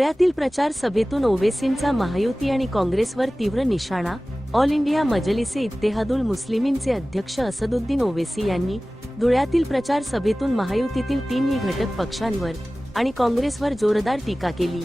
धुळ्यातील प्रचार सभेतून ओवेसींचा महायुती आणि काँग्रेसवर तीव्र निशाणा। ऑल इंडिया मजलिसे इत्तेहादुल मुस्लिमीनचे अध्यक्ष असदुद्दीन ओवेसी यांनी धुळ्यातील प्रचार सभेतून महायुतीतील तिन्ही घटक पक्षांवर आणि काँग्रेसवर जोरदार टीका केली।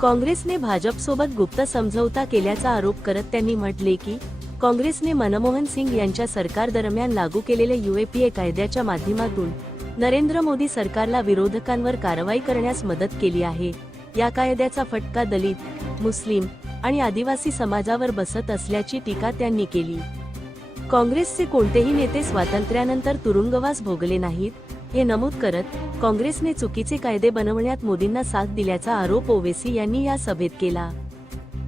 काँग्रेसने भाजपसोबत गुप्त समझौता केल्याचा आरोप करत त्यांनी म्हटले की काँग्रेसने मनमोहन सिंग यांच्या सरकार दरम्यान लागू केलेले यूएपीए कायद्याच्या माध्यमातून नरेंद्र मोदी सरकारला विरोधकांवर कारवाई करण्यास मदत केली आहे। या कायद्याचा फटका दलित, मुस्लिम आणि आदिवासी समाजावर बसत असल्याची टीका त्यांनी केली। काँग्रेसचे कोणतेही नेते स्वातंत्र्यानंतर तुरुंगवास भोगले नाहीत हे नमूद करत काँग्रेसने चुकीचे कायदे बनवण्यात मोदींना साथ दिल्याचा आरोप ओवेसी यांनी या सभेत केला।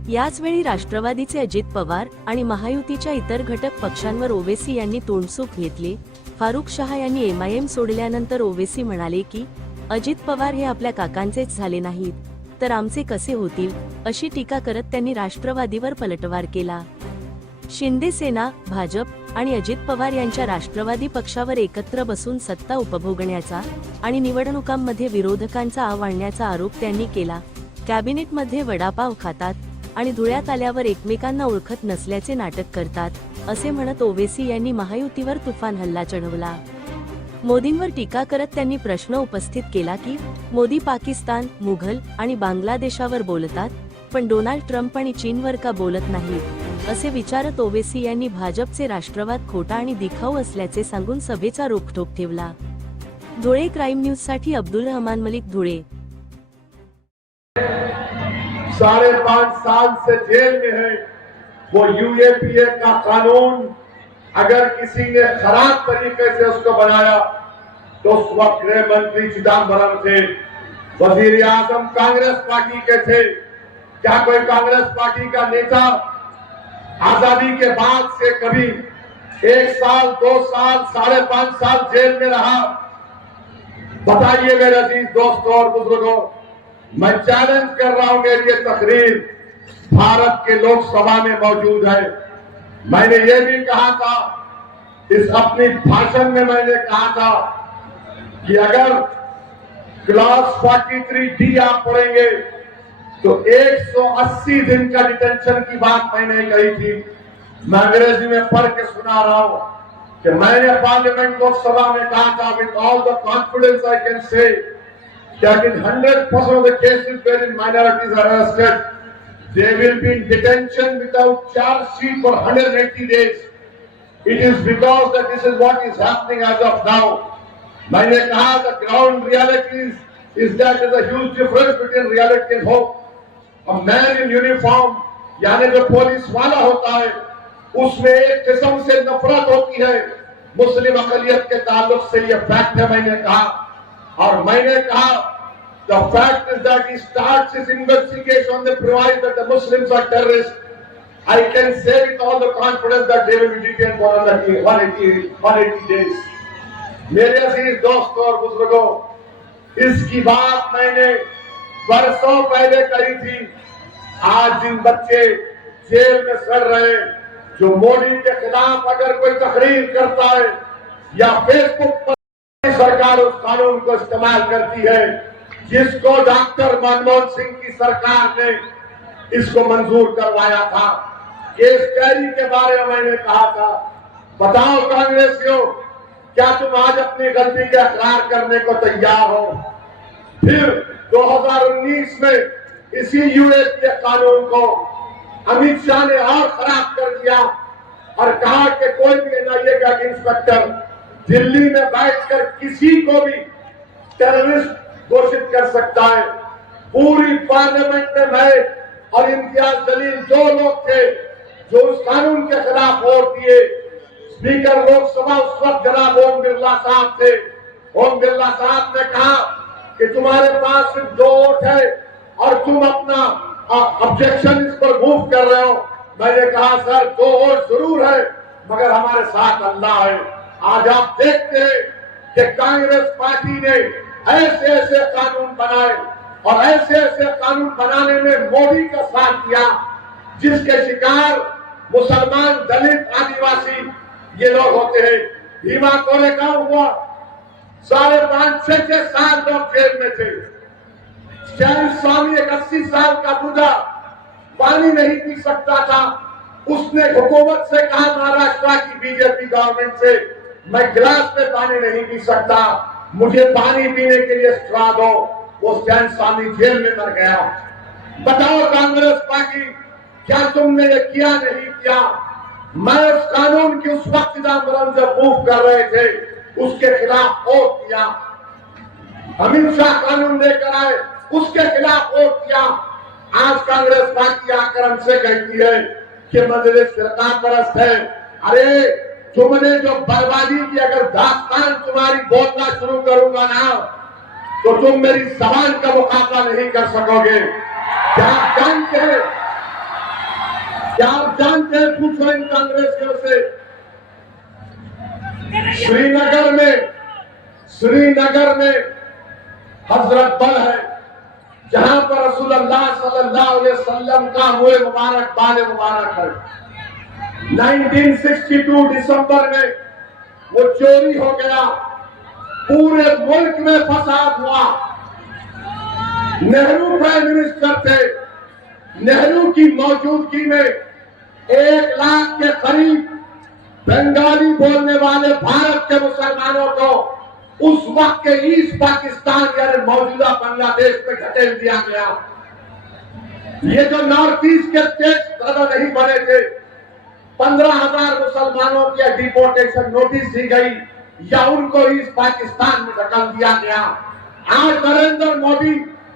याचवेळी राष्ट्रवादीचे अजित पवार आणि महायुतीच्या इतर घटक पक्षांवर ओवेसी यांनी तोंडसूक घेतले। फारुख शाह यांनी एमआयएम सोडल्यानंतर ओवेसी म्हणाले की अजित पवार हे आपल्या काकांचेच झाले नाहीत तर आमचे कसे होतील, अशी टीका करत त्यांनी राष्ट्रवादीवर पलटवार केला। शिंदे सेना, भाजप आणि अजित पवार यांच्या राष्ट्रवादी पक्षावर एकत्र बसून सत्ता उपभोगण्याचा आणि निवडणुकांमध्ये विरोधकांचा आव आणण्याचा आरोप त्यांनी केला। कॅबिनेटमध्ये वडापाव खातात आणि धुळ्यात आल्यावर एकमेकांना ओळखत नसल्याचे नाटक करतात, असे म्हणत ओवेसी यांनी महायुतीवर तुफान हल्ला चढवला। मोदींवर टीका करत त्यांनी प्रश्न उपस्थित केला की मोदी पाकिस्तान, मुघल आणि बांगलादेशावर बोलतात पण डोनाल्ड ट्रम्प आणि चीनवर का बोलत नाहीत, असे विचारत ओवेसी यांनी भाजपचे राष्ट्रवाद खोटा आणि दिखाऊ असल्याचे सांगून सभेचा रोखठोक ठेवला। धुळे क्राईम न्यूज साठी अब्दुल रहमान मलिक, धुळे। 5.5 साल से जेल में है वो यूएपीए का कानून। अगर किसी ने खराब तरीके से उसको बनाया तो उस वक्त गृह मंत्री चिदम्बरम थे, वजीर आजम कांग्रेस पार्टी के थे। क्या कोई कांग्रेस पार्टी का नेता आजादी के बाद से कभी 1 साल, 2 साल, 5.5 साल जेल में रहा? बताइए मेरे अजीज दोस्तों और बुजुर्गों, मैं चैलेंज कर रहा हूं, मेरी ये तकरीर भारत के लोकसभा में मौजूद है। मैंने ये भी कहा था, इस अपनी भाषण में मैंने कहा था कि अगर क्लॉज 43D आप पढ़ेंगे तो 180 दिन का डिटेंशन की बात मैंने कही थी। मैं अंग्रेजी में पढ़ के सुना रहा हूं कि मैंने पार्लियामेंट लोकसभा में कहा था, with all the confidence I can say that in 100% of the cases wherein minorities are arrested, they will be in detention without charge sheet for 180 days. It is because that this is what is happening as of now. मैंने कहा the ground reality is that there is a huge difference between reality and hope. A man in uniform, यानी जो police वाला होता है, उसमें एक किस्म से नफरत होती है मुस्लिम अकलियत के ताल्लुक से। ये फैक्ट है, मैंने कहा। और मैंने कहा the fact is that he starts his investigation on the premise that the Muslims are terrorists. I can say with all the confidence that they will be detained for 180 days. मेरे अजीज दोस्तों और बुजुर्गों, इसकी बात मैंने बरसों पहले कही थी। आज जिन बच्चे जेल में सड़ रहे, जो मोदी के खिलाफ अगर कोई तकरीर करता है या फेसबुक पर सरकार उस कानून को इस्तेमाल करती है जिसको डॉक्टर मनमोहन सिंह की सरकार ने इसको मंजूर करवाया था। केस कैरी के बारे में मैंने कहा था, बताओ कांग्रेसियों, क्या तुम आज अपनी गलती का इकरार करने को तैयार हो? फिर 2019 में इसी यूएपीए कानून को अमित शाह ने और खराब कर दिया और कहा कि कोई भी एनआईए का इंस्पेक्टर दिल्ली में बैठकर किसी को भी टेररिस्ट घोषित कर सकता है। पूरी पार्लियामेंट में मैं और इम्तियाज जलील 2 लोग थे जो उस कानून के खिलाफ वोट दिए। स्पीकर लोकसभा उस वक्त जनाब ओम बिरला साहब थे। ओम बिरला साहब ने कहा कि तुम्हारे पास सिर्फ 2 वोट है और तुम अपना ऑब्जेक्शन इस पर मूव कर रहे हो। मैंने कहा सर 2 वोट जरूर है मगर हमारे साथ अल्लाह है। आज आप देखते हैं कि कांग्रेस पार्टी ने ऐसे ऐसे कानून बनाए और ऐसे ऐसे कानून बनाने में मोदी का साथ दिया जिसके शिकार मुसलमान, दलित, आदिवासी ये लोग होते हैं। भीमा कोरे का हुआ 5.5, 6 साल लोग जेल में थे। जैन स्वामी एक 80 साल का बूढ़ा पानी नहीं पी सकता था, उसने हुकूमत से कहा, महाराष्ट्र की बीजेपी गवर्नमेंट से, मैं गिलास में पानी नहीं पी सकता, मुझे पानी पीने के लिए स्ट्रॉ दो। वो जैन स्वामी जेल में मर गया। बताओ कांग्रेस पार्टी, क्या तुमने ये किया नहीं किया? मैं उस कानून की उस वक्त चिदम्बरम जब मूव कर रहे थे उसके खिलाफ वोट किया। अमित शाह कानून लेकर आए, उसके खिलाफ वोट किया। आज कांग्रेस पार्टी आकर हमसे कहती है कि मजलिस फिरका परस्त है। अरे तुमने जो बर्बादी की अगर दास्तान तुम्हारी बोलना शुरू करूंगा ना, तो तुम मेरी जबान का मुकाबला नहीं कर सकोगे। क्या आप जानते हैं, क्या आप जानते हैं, पूछो इन कांग्रेसियों से, श्रीनगर में हजरत बल है, जहां पर रसूलुल्लाह सल्लल्लाहु अलैहि वसल्लम का मुए मुबारक बाल मुबारक है। 1962 दिसंबर में वो चोरी हो गया, पूरे मुल्क में फसाद हुआ। नेहरू प्राइम मिनिस्टर थे, नेहरू की मौजूदगी में 1 लाख के करीब बंगाली बोलने वाले भारत के मुसलमानों को उस वक्त के ईस्ट पाकिस्तान यानी मौजूदा बांग्लादेश में धकेल दिया गया। ये जो नॉर्थ ईस्ट के स्टेट ज्यादा नहीं बने थे, 15,000 मुसलमानों की डिपोर्टेशन नोटिस दी गई या उनको ईस्ट पाकिस्तान में धकेल दिया गया। आज नरेंद्र मोदी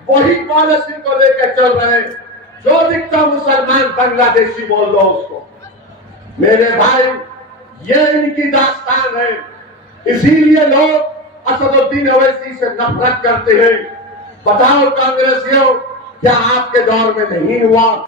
वही पॉलिसी को लेकर चल रहे हैं, जो दिखता मुसलमान बांग्लादेशी बोल दो उसको। मेरे भाई, ये इनकी दास्तान है, इसीलिए लोग असदुद्दीन ओवैसी से नफरत करते हैं। बताओ कांग्रेसियों, क्या आपके दौर में नहीं हुआ?